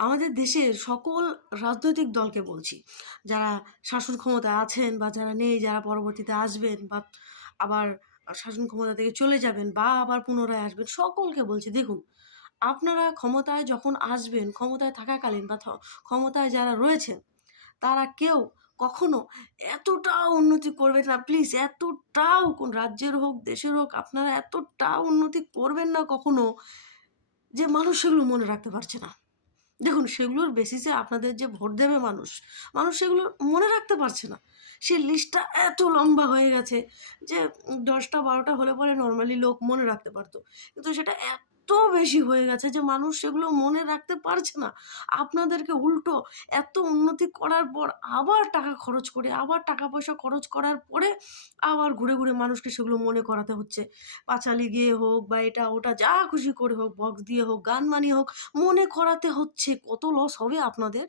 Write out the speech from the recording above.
আমাদের দেশের সকল রাজনৈতিক দলকে বলছি, যারা শাসন ক্ষমতায় আছেন বা যারা নেই, যারা পরবর্তীতে আসবেন বা আবার শাসন ক্ষমতা থেকে চলে যাবেন বা আবার পুনরায় আসবেন, সকলকে বলছি দেখুন, আপনারা ক্ষমতায় যখন আসবেন, ক্ষমতায় থাকাকালীন বা ক্ষমতায় যারা রয়েছেন, তারা কেউ কখনো এতটাও উন্নতি করবেন না। প্লিজ এতটাও কোন রাজ্যের হোক, দেশের হোক, আপনারা এতটাও উন্নতি করবেন না কখনো যে মানুষ সেগুলো মনে রাখতে পারছে না। দেখুন সেগুলোর বেসিসে আপনাদের যে ভোট দেবে মানুষ, মানুষ সেগুলো মনে রাখতে পারছে না। সে লিস্টটা এত লম্বা হয়ে গেছে যে ১০টা ১২টা হলে পরে নরমালি লোক মনে রাখতে পারত। কিন্তু সেটা এত বেশি হয়ে গেছে যে মানুষ সেগুলো মনে রাখতে পারছে না। আপনাদেরকে উল্টো এত উন্নতি করার পর আবার টাকা খরচ করে, আবার টাকা পয়সা খরচ করার পরে আবার ঘুরে, ঘুরে মানুষকে সেগুলো মনে করাতে হচ্ছে। পাঁচালী গেয়ে হোক বা এটা ওটা যা খুশি করে হোক, বক্স দিয়ে হোক, গান বানিয়ে হোক, মনে করাতে হচ্ছে। কত লস হবে আপনাদের?